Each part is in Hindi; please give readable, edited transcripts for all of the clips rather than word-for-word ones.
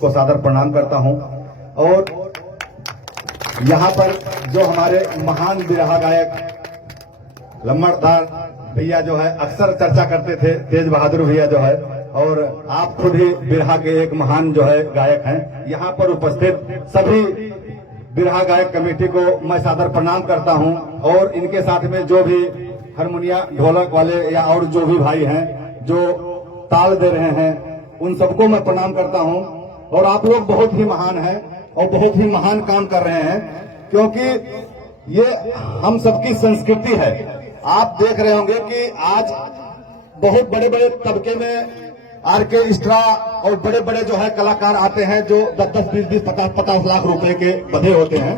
को सादर प्रणाम करता हूं। और यहाँ पर जो हमारे महान बिरहा गायक लम्बड़दार भैया जो है अक्सर चर्चा करते थे, तेज बहादुर भैया जो है, और आप खुद ही बिरहा के एक महान जो है गायक हैं। यहाँ पर उपस्थित सभी बिरहा गायक कमेटी को मैं सादर प्रणाम करता हूं। और इनके साथ में जो भी हारमोनिया ढोलक वाले या और जो भी भाई हैं जो ताल दे रहे हैं, उन सबको मैं प्रणाम करता हूं। और आप लोग बहुत ही महान हैं और बहुत ही महान काम कर रहे हैं, क्योंकि ये हम सबकी संस्कृति है। आप देख रहे होंगे कि आज बहुत बड़े बड़े तबके में ऑर्केस्ट्रा और बड़े बड़े जो है कलाकार आते हैं जो 10-10, 20-20, 50-50 लाख रुपए के बधे होते हैं,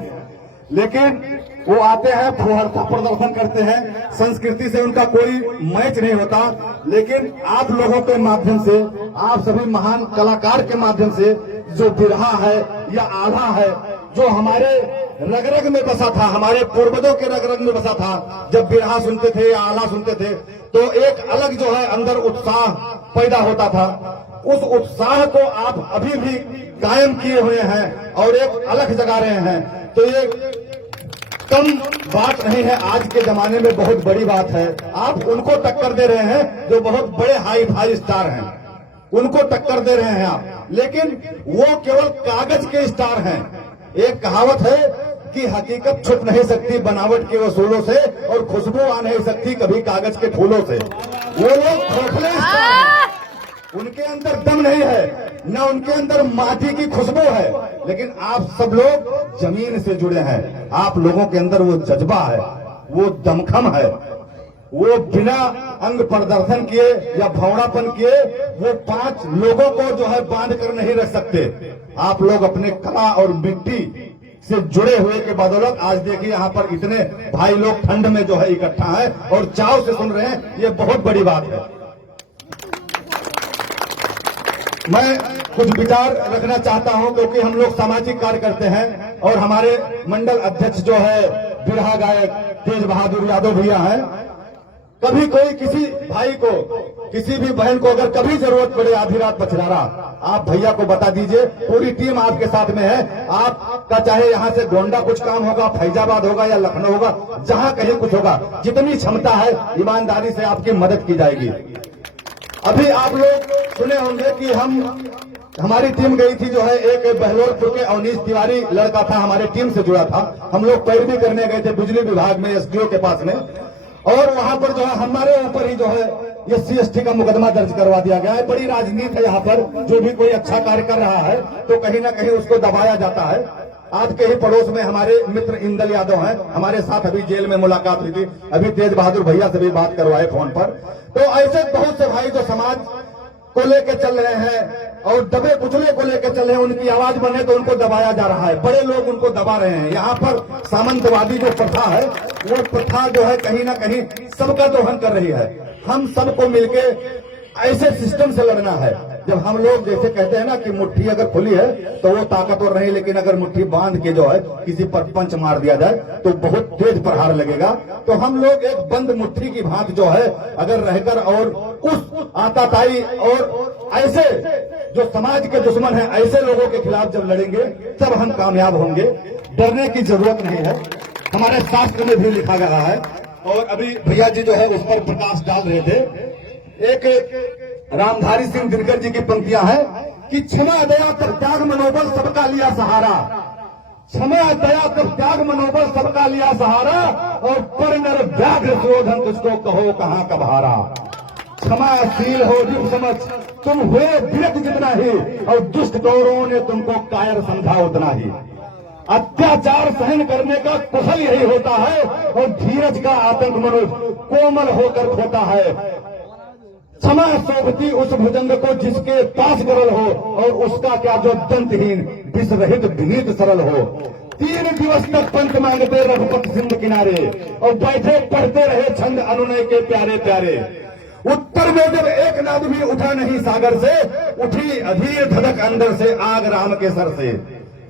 लेकिन वो आते हैं, फुहरता प्रदर्शन करते हैं, संस्कृति से उनका कोई मैच नहीं होता। लेकिन आप लोगों के माध्यम से, आप सभी महान कलाकार के माध्यम से जो बिरहा है या आला है, जो हमारे रग रग में बसा था, हमारे पूर्वजों के रग रग में बसा था, जब बिरहा सुनते थे या आला सुनते थे तो एक अलग जो है अंदर उत्साह पैदा होता था। उस उत्साह को आप अभी भी कायम किए हुए हैं और एक अलग जगा रहे हैं, तो ये कम बात नहीं है, आज के जमाने में बहुत बड़ी बात है। आप उनको टक्कर दे रहे हैं जो बहुत बड़े हाई फाई स्टार हैं, उनको टक्कर दे रहे हैं आप, लेकिन वो केवल कागज के स्टार हैं। एक कहावत है कि हकीकत छुप नहीं सकती बनावट के वसूलों से, और खुशबू आ नहीं सकती कभी कागज के फूलों से। वो लोग खोखले स्टार हैं, उनके अंदर दम नहीं है, न उनके अंदर माटी की खुशबू है, लेकिन आप सब लोग जमीन से जुड़े हैं। आप लोगों के अंदर वो जज्बा है, वो दमखम है, वो बिना अंग प्रदर्शन किए या भौड़ापन किए वो 5 लोगों को जो है बांध कर नहीं रख सकते। आप लोग अपने कला और मिट्टी से जुड़े हुए के बदौलत आज देखिए यहाँ पर इतने भाई लोग ठंड में जो है इकट्ठा है और चाव से सुन रहे हैं, ये बहुत बड़ी बात है। मैं कुछ विचार रखना चाहता हूं, क्योंकि हम लोग सामाजिक कार्य करते हैं और हमारे मंडल अध्यक्ष जो है बिरहा गायक तेज बहादुर यादव भैया हैं। कभी कोई किसी भाई को, किसी भी बहन को अगर कभी जरूरत पड़े आधी रात पछरारा, आप भैया को बता दीजिए, पूरी टीम आपके साथ में है। आपका चाहे यहाँ से गोंडा कुछ काम होगा, फैजाबाद होगा या लखनऊ होगा, जहां कहीं कुछ होगा, जितनी क्षमता है ईमानदारी से आपकी मदद की जाएगी। अभी आप लोग सुने होंगे कि हमारी टीम गई थी, जो है एक बहलोलपुर के अवनीश तिवारी लड़का था, हमारे टीम से जुड़ा था। हम लोग पैरवी करने गए थे बिजली विभाग में, एसडीओ के पास में, और वहां पर जो है हमारे ऊपर ही जो है SC/ST का मुकदमा दर्ज करवा दिया गया है। बड़ी राजनीति है यहाँ पर, जो भी कोई अच्छा कार्य कर रहा है तो कहीं ना कहीं उसको दबाया जाता है। आपके ही पड़ोस में हमारे मित्र इंदल यादव हैं, हमारे साथ अभी जेल में मुलाकात हुई थी, अभी तेज बहादुर भैया से भी बात करवाए फोन पर। तो ऐसे बहुत से भाई जो समाज को लेकर चल रहे हैं और दबे कुचले को लेकर चल रहे हैं, उनकी आवाज बने तो उनको दबाया जा रहा है, बड़े लोग उनको दबा रहे हैं। यहाँ पर सामंतवादी जो प्रथा है, वो प्रथा जो है कहीं ना कहीं सबका दोहन कर रही है। हम सबको मिलके ऐसे सिस्टम से लड़ना है। जब हम लोग जैसे कहते हैं ना कि मुट्ठी अगर खुली है तो वो ताकतवर नहीं, लेकिन अगर मुट्ठी बांध के जो है किसी पर पंच मार दिया जाए तो बहुत तेज प्रहार लगेगा। तो हम लोग एक बंद मुट्ठी की भांत जो है अगर रहकर और उस आताताई और ऐसे जो समाज के दुश्मन है, ऐसे लोगों के खिलाफ जब लड़ेंगे तब हम कामयाब होंगे। डरने की जरूरत नहीं है, हमारे शास्त्र में भी लिखा गया है। और अभी भैया जी जो है उस पर प्रकाश डाल रहे थे। एक रामधारी सिंह दिनकर जी की पंक्तियां हैं कि क्षमा दया तब त्याग मनोबल सबका लिया सहारा, क्षमा दया तब त्याग मनोबल सबका लिया सहारा, और पर नर व्याघ्र शोधन तुझको कहो कहां कब हारा। क्षमाशील हो जीव समझ तुम हुए विरत जितना ही, और दुष्ट दौरों ने तुमको कायर समझा उतना ही। अत्याचार सहन करने का कुशल यही होता है, और धीरज का आतंक मनुष्य कोमल होकर खोता है। क्षमा शोभती उस भुजंग को जिसके पास गरल हो, और उसका क्या जो दंतहीन विष रहित विनीत सरल हो। 3 दिवस तक पंच मांगते रघुपति सिंध किनारे, और बैठे पढ़ते रहे छंद अनुनय के प्यारे प्यारे। उत्तर में जब एक नाद भी उठा नहीं सागर से, उठी अधीर धड़क अंदर से आग राम के सर से।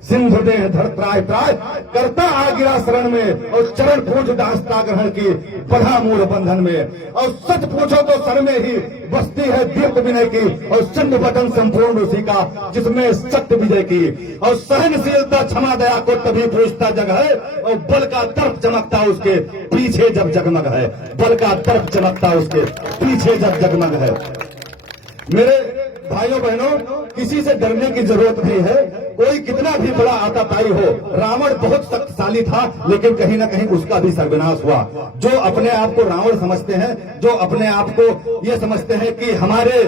सिंधु दे धर त्राय त्राय, करता आ गिरा शरण में, और चरण पूज दास्ता ग्रहण की, बढ़ा मूल बंधन में। और सच पूछो तो सर में ही बसती है दीप्त विनय की, और चंड बटन संपूर्ण उसी का जिसमें सत्य विजय की। और सहनशीलता क्षमा दया को तभी पूछता जग है, और बल का दर्प चमकता उसके पीछे जब जगमग है, बल का दर्प चमकता उसके पीछे जब जगमग है। मेरे भाइयों बहनों, किसी से डरने की जरूरत नहीं है। कोई कितना भी बड़ा आताताई हो, रावण बहुत शक्तिशाली था, लेकिन कहीं ना कहीं उसका भी सर्वनाश हुआ। जो अपने आप को रावण समझते हैं, जो अपने आप को ये समझते हैं कि हमारे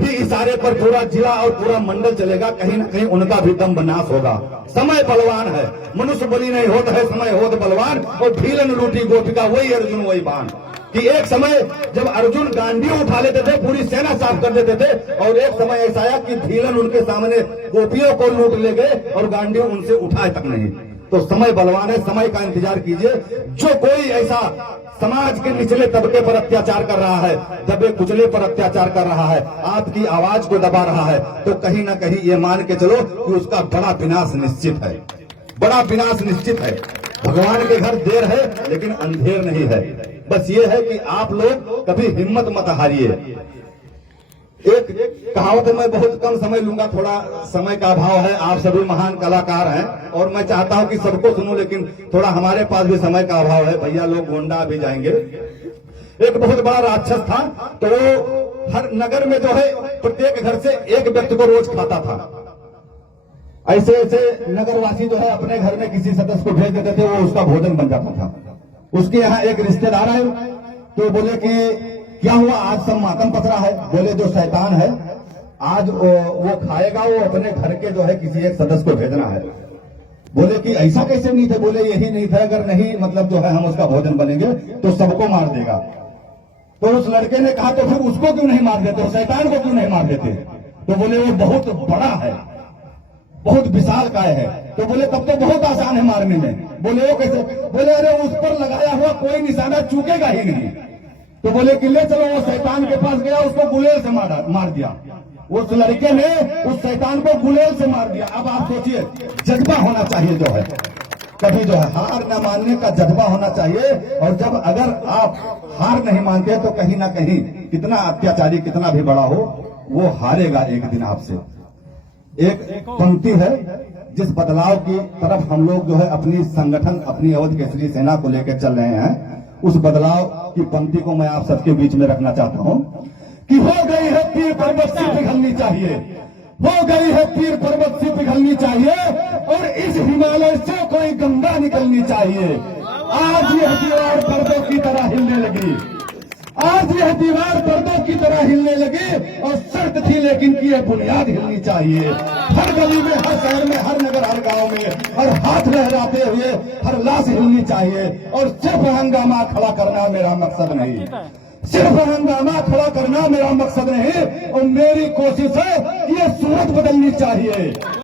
ही इशारे पर पूरा जिला और पूरा मंडल चलेगा, कहीं ना कहीं उनका भी दम बनास होगा। समय बलवान है, मनुष्य बलि नहीं होता है, समय होत बलवान। और भीलन लूटी गोपिका, वही अर्जुन वही बाण। कि एक समय जब अर्जुन गांडीव उठा लेते थे, पूरी सेना साफ कर देते थे, और एक समय ऐसा आया कि भीलन उनके सामने गोपियों को लूट ले गए और गांडीव उनसे उठाए तक नहीं। तो समय बलवान है, समय का इंतजार कीजिए। जो कोई ऐसा समाज के निचले तबके पर अत्याचार कर रहा है, दबे कुचले पर अत्याचार कर रहा है, आपकी आवाज को दबा रहा है, तो कहीं ना कहीं ये मान के चलो कि उसका बड़ा विनाश निश्चित है, बड़ा विनाश निश्चित है। भगवान के घर देर है लेकिन अंधेर नहीं है। बस ये है कि आप लोग कभी हिम्मत मत हारिए। एक कहावत है, मैं बहुत कम समय लूंगा, थोड़ा समय का अभाव है, आप सभी महान कलाकार हैं और मैं चाहता हूं कि सबको सुनूं, लेकिन थोड़ा हमारे पास भी समय का अभाव है। भैया लोग गोंडा भी जाएंगे। एक बहुत बड़ा राक्षस था, तो वो हर नगर में जो है प्रत्येक घर से एक व्यक्ति को रोज खाता था। ऐसे ऐसे नगरवासी जो है अपने घर में किसी सदस्य को भेज देते थे, वो उसका भोजन बन जाता था। उसके यहाँ एक रिश्तेदार है, तो बोले कि क्या हुआ, आज सब मातम पसरा है। बोले जो शैतान है आज वो खाएगा, वो अपने घर के जो है किसी एक सदस्य को भेजना है। बोले कि ऐसा कैसे नहीं थे। बोले यही नहीं था, अगर नहीं मतलब जो है हम उसका भोजन बनेंगे तो सबको मार देगा। तो उस लड़के ने कहा तो फिर उसको क्यों नहीं मार देते, शैतान को क्यों नहीं मार देते। तो बोले वो बहुत बड़ा है, बहुत विशाल काय है। तो बोले तब तो बहुत आसान है मारने में। बोले वो कैसे। बोले अरे उस पर लगाया हुआ कोई निशाना चूकेगा ही नहीं। तो बोले कि ले चलो, वो शैतान के पास गया, उसको गुलेल से मार दिया। उस लड़के ने उस शैतान को गुलेल से मार दिया। अब आप सोचिए, जज्बा होना चाहिए जो है, कभी जो है हार न मानने का जज्बा होना चाहिए। और जब अगर आप हार नहीं मानते तो कहीं ना कहीं कितना अत्याचारी कितना भी बड़ा हो, वो हारेगा एक दिन आपसे। एक पंक्ति है जिस बदलाव की तरफ हम लोग जो है अपनी संगठन, अपनी अवध केसरी सेना को लेकर चल रहे हैं, उस बदलाव की पंक्ति को मैं आप सबके बीच में रखना चाहता हूं कि हो गई है पीर पर्वत सी पिघलनी चाहिए, हो गई है पीर पर्वत सी पिघलनी चाहिए, और इस हिमालय से कोई गंगा निकलनी चाहिए। आज यह दीवार पर्दों की तरह हिलने लगी, आज यह दीवार पर्दों की तरह हिलने लगी, और शर्त थी लेकिन कि यह बुनियाद हिलनी चाहिए। हर गली में, हर शहर में, हर नगर, हर गांव में, हर हाथ लहराते हुए हर लाश हिलनी चाहिए। और सिर्फ हंगामा खड़ा करना मेरा मकसद नहीं, सिर्फ हंगामा खड़ा करना मेरा मकसद नहीं, और मेरी कोशिश है कि यह सूरत बदलनी चाहिए।